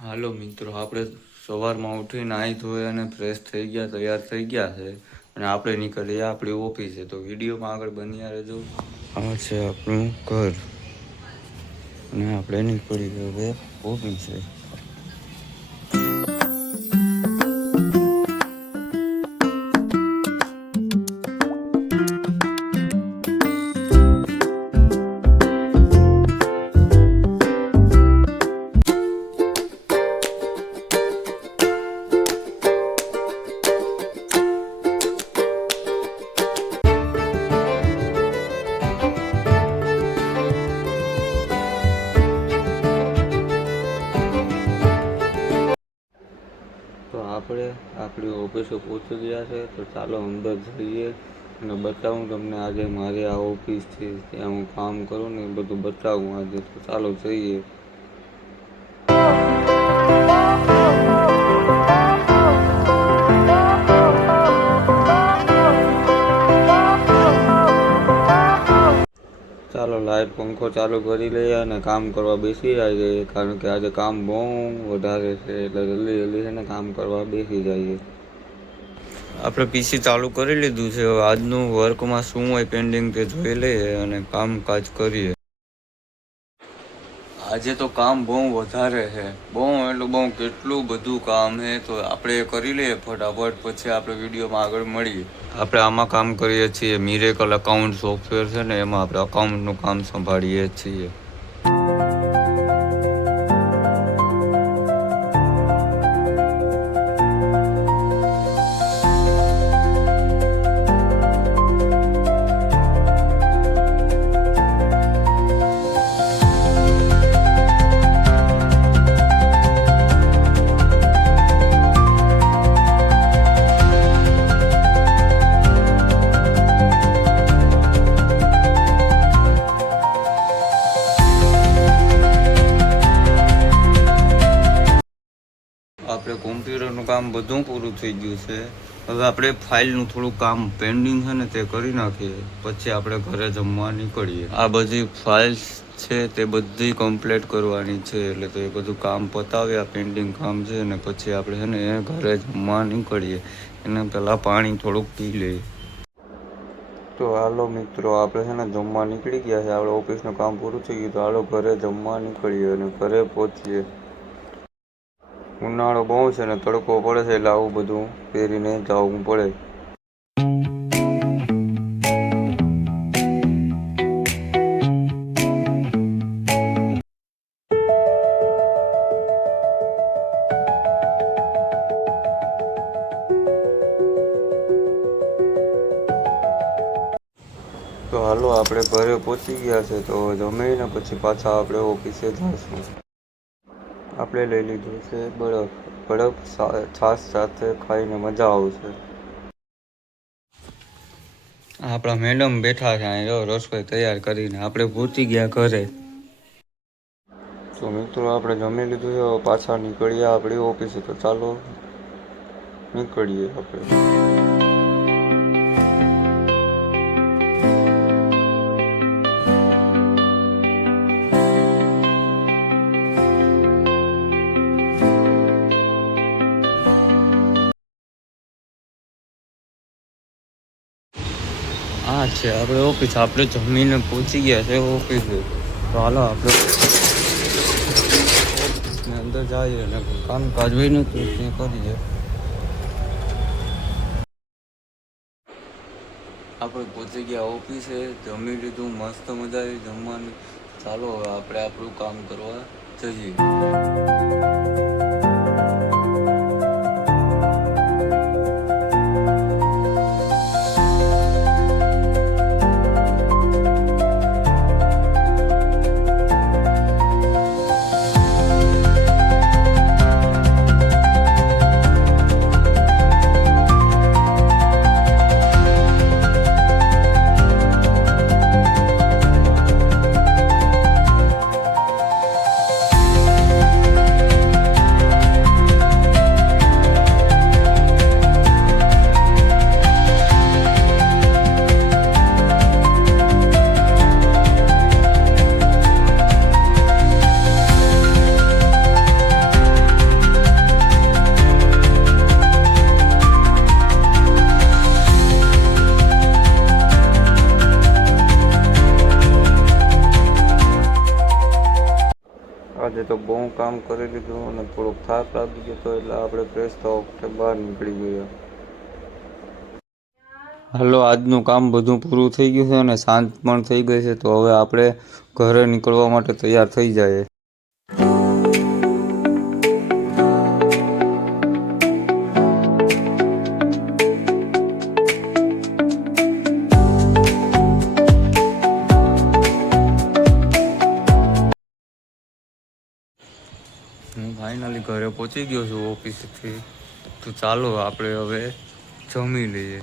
હાલો મિત્રો, આપણે સવારમાં ઉઠીને નાહી ધોઈ અને ફ્રેશ થઈ ગયા, તૈયાર થઈ ગયા છે અને આપણે નીકળીએ આપણી ઓફિસે. તો વિડીયોમાં આગળ બન્યા રહેજો. આ છે આપણું ઘર અને આપણે નીકળી હવે ઓફિસે. તો આપણે આપણી ઓફિસે પહોંચી ગયા છે. તો ચાલો અંદર જઈએ અને બતાવું તમને આજે મારી આ ઓફિસ છે, ત્યાં હું કામ કરું ને એ બધું બતાવું આજે. તો ચાલો જઈએ. ચાલો લાઈટ પંખો ચાલુ કરી લઈએ અને કામ કરવા બેસી જઈએ, કારણ કે આજે કામ બહુ વધારે છે એટલે જલ્દી જલ્દી છે ને કામ કરવા બેસી જઈએ. આપણે પીસી ચાલુ કરી લીધું છે. હવે આજનું વર્કમાં શું હોય પેન્ડિંગ તે જોઈ લઈએ અને કામકાજ કરીએ. આજે તો કામ બહુ વધારે છે, બહુ એટલું બહુ કેટલું બધું કામ છે. તો આપણે કરી લઈએ ફટાફટ, પછી આપણે વિડીયોમાં આગળ મળીએ. આપણે આમાં કામ કરીએ છીએ મિરેકલ અકાઉન્ટ સોફ્ટવેર છે ને, એમાં આપણે અકાઉન્ટનું કામ સંભાળીએ છીએ. આપણે કોમ્પ્યુટરનું કામ બધું પૂરું થઈ ગયું છે. હવે આપણે ફાઇલનું થોડું કામ પેન્ડિંગ છે ને તે કરી નાખીએ, પછી આપણે ઘરે જમવા નીકળીએ. આ બધી ફાઇલ્સ છે તે બધી કમ્પ્લીટ કરવાની છે, એટલે તો એ બધું કામ પતાવ્યા, પેન્ડિંગ કામ છે ને પછી આપણે છે ને ઘરે જમવા નીકળીએ. એને પહેલાં પાણી થોડુંક પી લઈએ. તો હાલો મિત્રો, આપણે છે ને જમવા નીકળી ગયા છે. આપણે ઓફિસનું કામ પૂરું થઈ ગયું, તો હાલો ઘરે જમવા નીકળીએ અને ઘરે પહોંચીએ. ઉનાળો બહુ છે ને તડકો પડે છે, એટલે આવું બધું પહેરીને જવું પડે. તો હાલો આપણે ઘરે પહોંચી ગયા છે. તો જમીને પછી પાછા આપણે ઓફિસે જઈશું. આપણે લઈ લીધું છે બરફ. બરફ છાશ સાથે ખાઈને મજા આવશે. આપણા મેડમ બેઠા છે અહીં, રસોઈ તૈયાર કરીને. આપણે પહોંચી ગયા ઘરે. તો મિત્રો, આપણે જમી લીધું છે, પાછા નીકળીએ આપણી ઓફિસે. તો ચાલો નીકળીએ આપણે. હા છે આપણે ઓફિસ. આપણે જમીને પહોંચી ગયા છે ઓફિસે. તો હાલો આપણે ઓફિસની અંદર જઈએ અને કામકાજ હોય ને તો તે કરીએ. આપણે પહોંચી ગયા ઓફિસે, જમી લીધું, મસ્ત મજા આવી જમવાની. ચાલો હવે આપણે આપણું કામ કરવા જઈએ. આજે તો બહુ કામ કરી લીધું અને થોડોક થાક લાગી ગયો હતો એટલે આપણે ફ્રેશ થવા વખતે બહાર નીકળી ગયા. હાલો, આજનું કામ બધું પૂરું થઈ ગયું છે અને સાંજ પણ થઈ ગઈ છે, તો હવે આપણે ઘરે નીકળવા માટે તૈયાર થઈ જાય. હું ફાઇનલી ઘરે પહોંચી ગયો છું ઓફિસથી. તો ચાલો આપણે હવે જમી લઈએ.